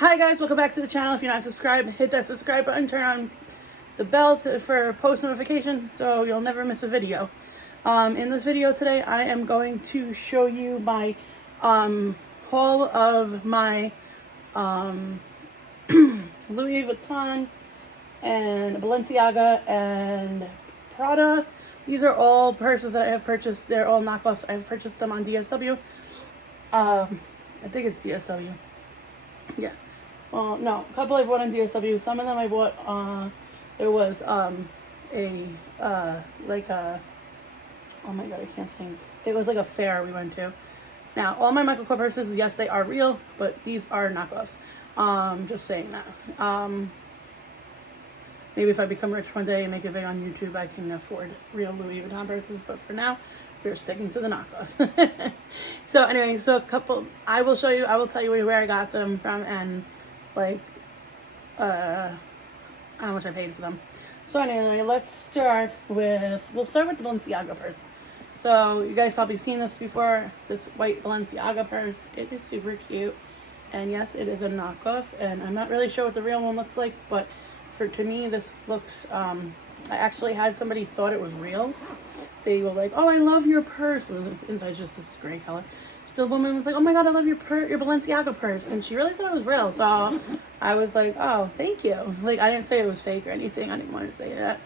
Hi guys, welcome back to the channel. If you're not subscribed, hit that subscribe button, turn on the bell for post notification so you'll never miss a video. In this video today, I am going to show you my haul of my Louis Vuitton and Balenciaga and Prada. These are all purses that I have purchased. They're all knockoffs. I've purchased them on DSW. I think it's DSW. Yeah. Well, no, a couple I bought on DSW. Some of them I bought, there was, oh my god, I can't think. It was like a fair we went to. Now, all my Michael Kors purses, yes, they are real, but these are knockoffs. Just saying that. Maybe if I become rich one day and make it big on YouTube, I can afford real Louis Vuitton purses, but for now, we're sticking to the knockoff. So anyway, so a couple, I will tell you where I got them from and like how much I paid for them. So anyway, we'll start with the Balenciaga purse. So you guys probably seen this before, this white Balenciaga purse. It is super cute, and yes, it is a knockoff, and I'm not really sure what the real one looks like, but to me this looks, I actually had somebody thought it was real. They were like, oh, I love your purse. And inside's just this gray color. The woman was like, oh my god, I love your Balenciaga purse. And she really thought it was real. So I was like, oh, thank you. Like, I didn't say it was fake or anything. I didn't want to say that.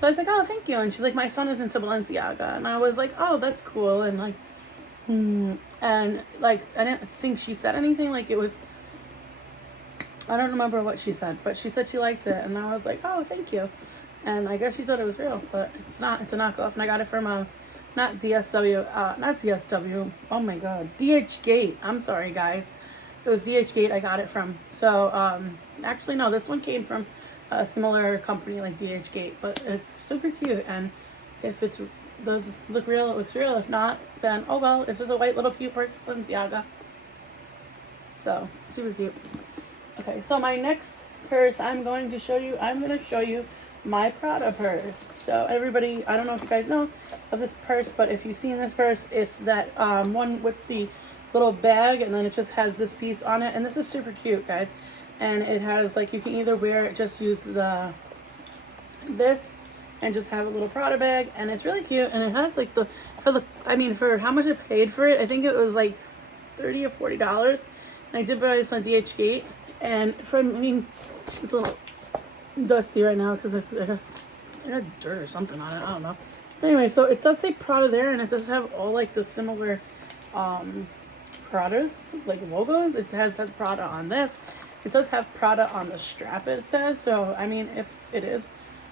So I was like, oh, thank you. And she's like, my son is into Balenciaga. And I was like, oh, that's cool. And like, and like, I didn't think she said anything. Like, it was, I don't remember what she said, but she said she liked it. And I was like, oh, thank you. And I guess she thought it was real, but it's not. It's a knockoff. And I got it from not DSW, oh my god, DHgate. I'm sorry guys, it was DHgate I got it from. So actually no, this one came from a similar company like DHgate, but it's super cute, and if it does look real, it looks real. If not, then oh well, it's just a white little cute purse, Balenciaga. So super cute. Okay, so my next purse I'm going to show you my Prada purse. So everybody, I don't know if you guys know of this purse, but if you've seen this purse, it's that one with the little bag, and then it just has this piece on it, and this is super cute, guys. And it has, like, you can either wear it, just use this and just have a little Prada bag, and it's really cute. And it has like for how much I paid for it, I think it was like $30 or $40, and I did buy this on DHgate. And it's a little dusty right now because I got dirt or something on it, I don't know. Anyway, so it does say Prada there, and it does have all like the similar Prada like logos. It has Prada on this. It does have Prada on the strap, it says. So I mean, if it is,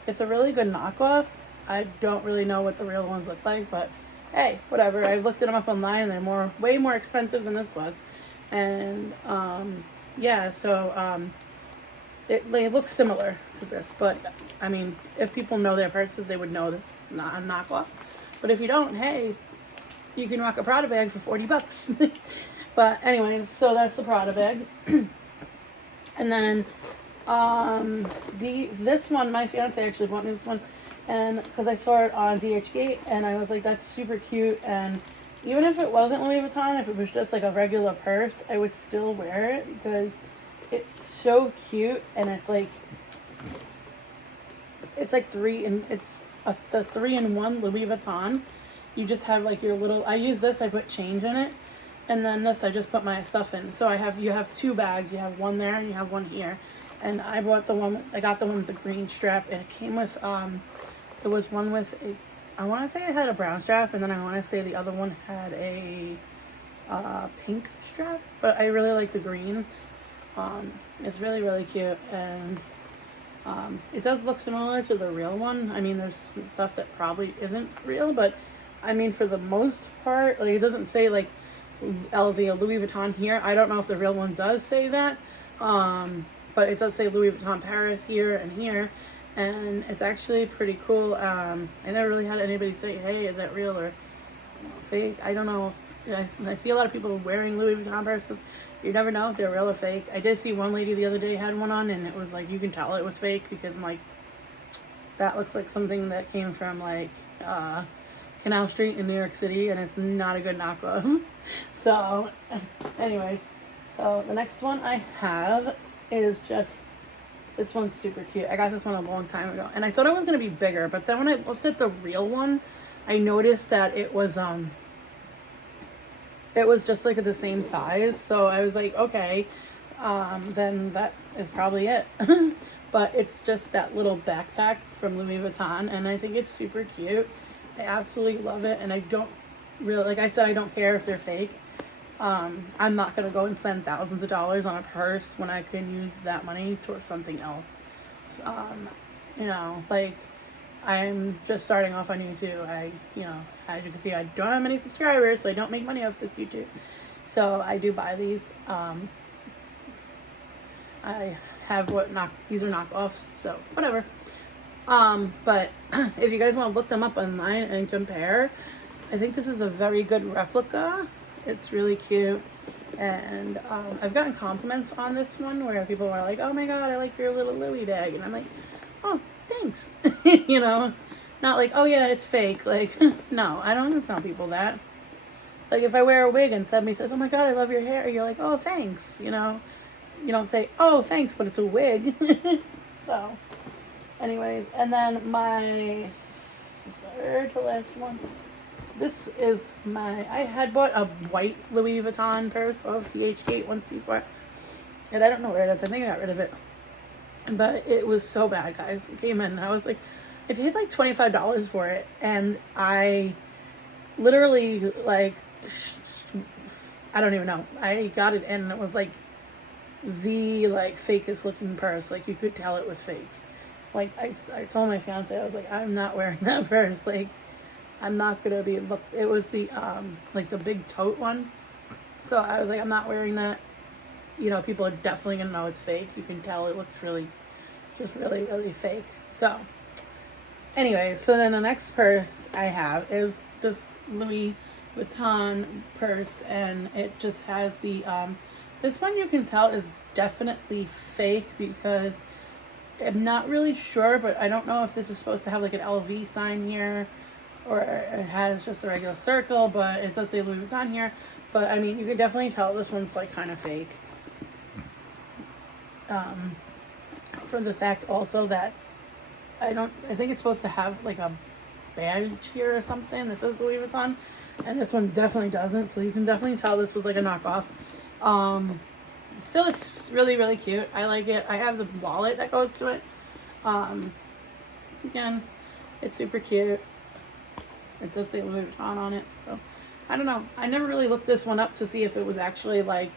it's a really good knockoff. I don't really know what the real ones look like, but hey, whatever. I looked them up online, and they're way more expensive than this was. And yeah, so they look similar to this, but I mean, if people know their purses, they would know this is not a knockoff. But if you don't, hey, you can rock a Prada bag for $40. But anyways, so that's the Prada bag. And then this one, my fiance actually bought me this one, and because I saw it on DHgate, and I was like, that's super cute. And even if it wasn't Louis Vuitton, if it was just like a regular purse, I would still wear it because it's so cute. And it's like the 3-in-1 Louis Vuitton. You just have like your little, I use this, I put change in it, and then this I just put my stuff in. So you have two bags. You have one there and you have one here. And I got the one with the green strap, and it came with it was one with I want to say it had a brown strap, and then I want to say the other one had a pink strap, but I really like the green. It's really, really cute, and it does look similar to the real one. I mean, there's stuff that probably isn't real, but I mean, for the most part, like, it doesn't say like LV or Louis Vuitton here. I don't know if the real one does say that, but it does say Louis Vuitton Paris here and here, and it's actually pretty cool. I never really had anybody say, hey, is that real or fake? I don't know. I see a lot of people wearing Louis Vuitton purses. You never know if they're real or fake. I did see one lady the other day had one on, and it was like, you can tell it was fake because I'm like, that looks like something that came from like Canal Street in New York City, and it's not a good knockoff. So anyways, So the next one I have is just, this one's super cute. I got this one a long time ago, and I thought it was gonna be bigger, but then when I looked at the real one, I noticed that it was just like the same size. So I was like, okay, then that is probably it. But it's just that little backpack from Louis Vuitton, and I think it's super cute. I absolutely love it, and I don't really, like I said, I don't care if they're fake. I'm not gonna go and spend thousands of dollars on a purse when I can use that money towards something else. You know, like, I'm just starting off on YouTube. As you can see, I don't have many subscribers, so I don't make money off this YouTube. So I do buy these. I have these are knockoffs, so whatever. But if you guys want to look them up online and compare, I think this is a very good replica. It's really cute, and I've gotten compliments on this one where people are like, "Oh my god, I like your little Louis bag," and I'm like, "Oh, thanks." You know, not like, "Oh yeah, it's fake." Like, no, I don't tell people that. Like, if I wear a wig and somebody says, "Oh my god, I love your hair," you're like, "Oh, thanks." You know, you don't say, "Oh, thanks," but it's a wig. So, anyways, and then my third to last one. This is I had bought a white Louis Vuitton purse off DHgate once before, and I don't know where it is. I think I got rid of it, but it was so bad, guys. It came in, and I was like, I paid like $25 for it, and I literally, like, I don't even know. I got it in, and it was like the, like, fakest looking purse. Like, you could tell it was fake. Like, I told my fiance, I was like, I'm not wearing that purse. Like, I'm not gonna be it was the like the big tote one. So I was like, I'm not wearing that. You know, people are definitely gonna know it's fake. You can tell it looks really fake. So anyways, so then the next purse I have is this Louis Vuitton purse, and it just has the this one you can tell is definitely fake because I'm not really sure, but I don't know if this is supposed to have like an LV sign here, or it has just a regular circle, but it does say Louis Vuitton here. But I mean, you can definitely tell this one's like kind of fake. From the fact also that I think it's supposed to have like a badge here or something that says Louis Vuitton, and this one definitely doesn't. So you can definitely tell this was like a knockoff. Still, it's really cute. I like it. I have the wallet that goes to it. Again, it's super cute. It does say Louis Vuitton on it, so I don't know. I never really looked this one up to see if it was actually like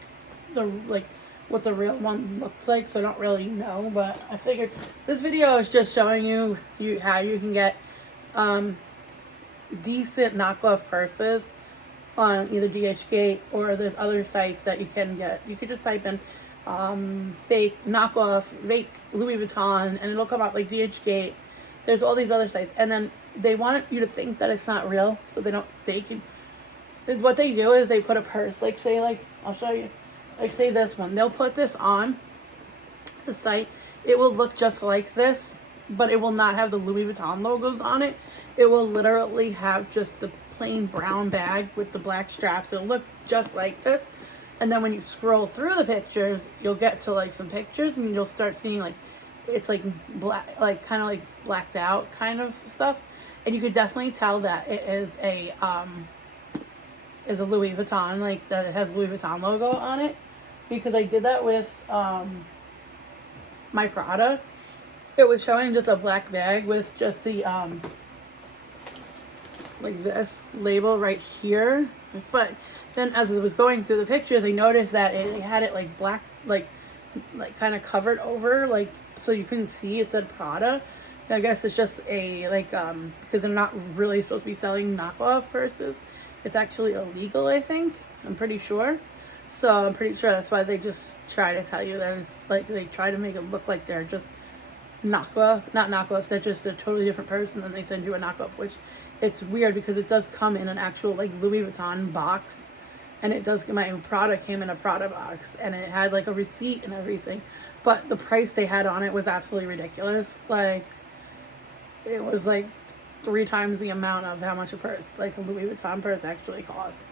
what the real one looked like, so I don't really know. But I figured this video is just showing you how you can get decent knockoff purses on either DHgate or there's other sites that you can get. You could just type in fake knockoff fake Louis Vuitton, and it'll come up like DHgate. There's all these other sites, and then they want you to think that it's not real, so what they do is they put a purse, like, say, like, I'll show you, like, say this one, they'll put this on the site. It will look just like this, but it will not have the Louis Vuitton logos on it. It will literally have just the plain brown bag with the black straps. It'll look just like this, and then when you scroll through the pictures, you'll get to like some pictures, and you'll start seeing like it's like black, like kind of like blacked out kind of stuff, and you could definitely tell that it is a Louis Vuitton, like that it has Louis Vuitton logo on it, because I did that with my Prada. It was showing just a black bag with just the like this label right here, but then as it was going through the pictures, I noticed that it had it like black, like kind of covered over, like, so you couldn't see. It said Prada. I guess it's just a like because they're not really supposed to be selling knockoff purses. It's actually illegal, I think. I'm pretty sure. So I'm pretty sure that's why they just try to tell you that it's like they try to make it look like they're just not knockoffs. They're just a totally different person, and they send you a knockoff, which it's weird because it does come in an actual like Louis Vuitton box, and it does. My Prada came in a Prada box, and it had like a receipt and everything, but the price they had on it was absolutely ridiculous. Like, it was like 3 times the amount of how much a purse, like a Louis Vuitton purse, actually costs.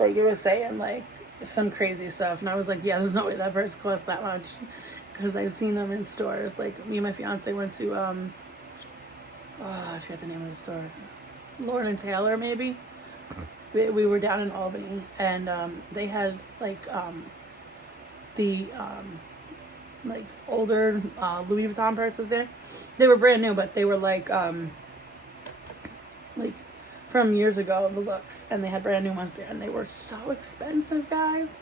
Like, you were saying, like, some crazy stuff. And I was like, yeah, there's no way that purse costs that much. Because I've seen them in stores. Like, me and my fiance went to, I forget the name of the store. Lord and Taylor, maybe. We were down in Albany. And they had, like, the, like, older Louis Vuitton purses there. They were brand new, but they were, like from years ago, the looks. And they had brand new ones there. And they were so expensive, guys.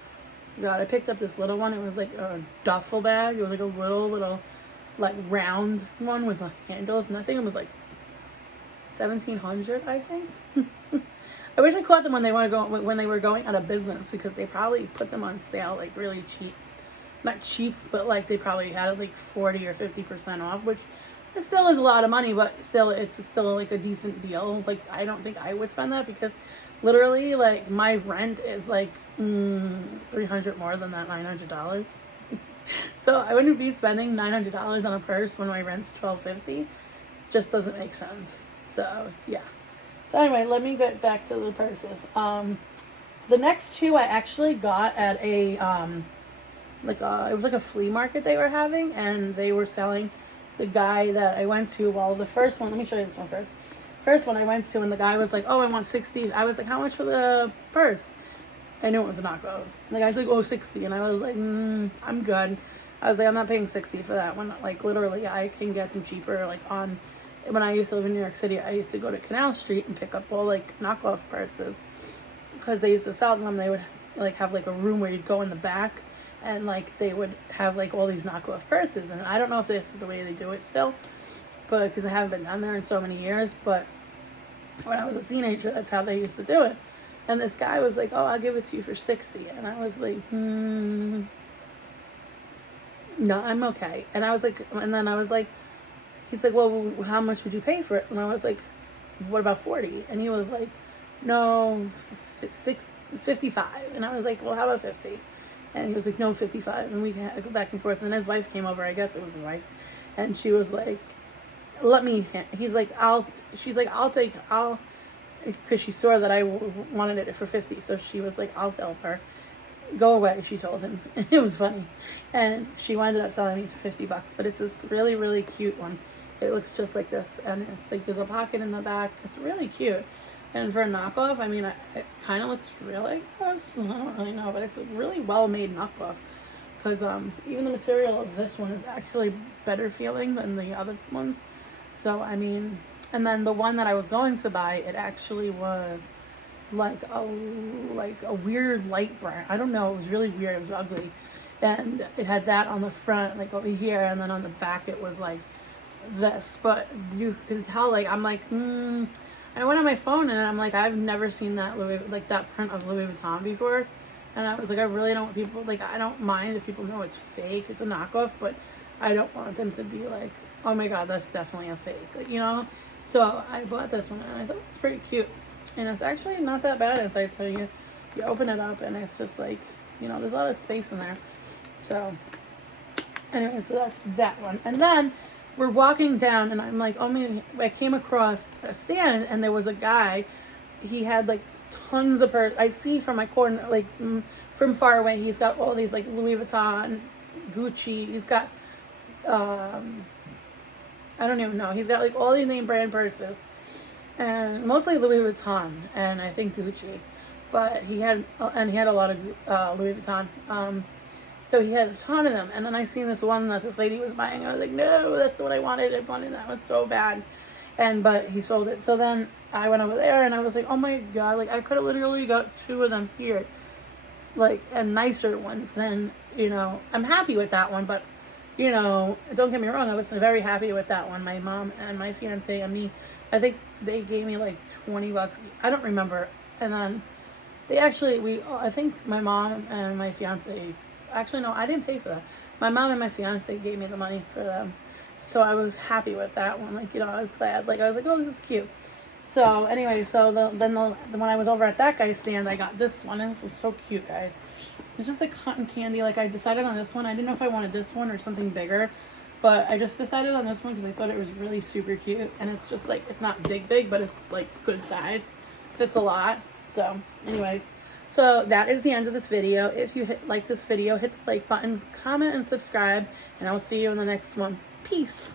God, I picked up this little one. It was like a duffel bag. It was like a little, like round one with handles, and I think it was like 1,700. I think. I wish I caught them when they were going out of business, because they probably put them on sale like really cheap. Not cheap, but like they probably had it like 40 or 50% off, which it still is a lot of money, but still it's still like a decent deal. Like, I don't think I would spend that, because literally, like, my rent is like $300 more than that $900. So I wouldn't be spending $900 on a purse when my rent's $1,250. Just doesn't make sense. So yeah. So anyway, let me get back to the purses. The next two I actually got at a it was like a flea market they were having, and they were selling. The guy that I went to, well, the first one, let me show you this one first. First one I went to, and the guy was like, oh, I want 60. I was like, how much for the purse? I knew it was a knockoff. And the guy's like, oh, 60. And I was like, I'm good. I was like, I'm not paying 60 for that one. Like, literally, I can get them cheaper. Like, when I used to live in New York City, I used to go to Canal Street and pick up all, like, knockoff purses. Because they used to sell them. They would, like, have, like, a room where you'd go in the back. And, like, they would have, like, all these knockoff purses. And I don't know if this is the way they do it still. But, because I haven't been down there in so many years. But when I was a teenager, that's how they used to do it. And this guy was like, oh, I'll give it to you for 60. And I was like, no, I'm okay. And I was like, and then I was like, he's like, well, how much would you pay for it? And I was like, what about 40? And he was like, no, 55. And I was like, well, how about 50? And he was like, no, 55. And we had to go back and forth. And his wife came over. I guess it was his wife. And she was like, he's like, she's like, because she saw that I wanted it for 50. So she was like, I'll help her. Go away, she told him. It was funny. And she ended up selling me for $50. But it's this really, really cute one. It looks just like this. And it's like, there's a pocket in the back. It's really cute. And for a knockoff, I mean, it kind of looks real, I guess. I don't really know. But it's a really well-made knockoff. Because even the material of this one is actually better feeling than the other ones. So, I mean, and then the one that I was going to buy, it actually was like a weird light brown. I don't know. It was really weird. It was ugly. And it had that on the front, like over here. And then on the back, it was like this. But you could tell, like, I'm like, I went on my phone and I'm like, I've never seen that that print of Louis Vuitton before. And I was like, I really don't want people, like, I don't mind if people know it's fake. It's a knockoff. But I don't want them to be like, oh my God, that's definitely a fake. Like, you know? So I bought this one and I thought it was pretty cute. And it's actually not that bad inside. So you open it up and it's just like, you know, there's a lot of space in there. So anyway, so that's that one. And then we're walking down and I'm like, oh man, I came across a stand and there was a guy. He had like tons of purses. I see from my corner, like from far away, he's got all these like Louis Vuitton, Gucci. He's got, I don't even know. He's got like all these name brand purses, and mostly Louis Vuitton and I think Gucci. But he had a lot of Louis Vuitton. So he had a ton of them. And then I seen this one that this lady was buying. I was like, no, that's the one I wanted. I wanted that one so bad. But he sold it. So then I went over there and I was like, oh my God, like I could have literally got 2 of them here, like, and nicer ones. Then, you know, I'm happy with that one, but you know, don't get me wrong, I was very happy with that one. My mom and my fiance and me, I think they gave me like $20. I don't remember. And then they actually, I think my mom and my fiance, actually no, I didn't pay for that. My mom and my fiance gave me the money for them. So I was happy with that one. Like, you know, I was glad. Like, I was like, oh, this is cute. So anyway, so then when I was over at that guy's stand, I got this one. And this was so cute, guys. It's just like cotton candy. Like, I decided on this one. I didn't know if I wanted this one or something bigger. But I just decided on this one because I thought it was really super cute. And it's just like, it's not big, but it's like good size. Fits a lot. So anyways, So that is the end of this video. If you like this video, hit the like button, comment, and subscribe, and I will see you in the next one. Peace.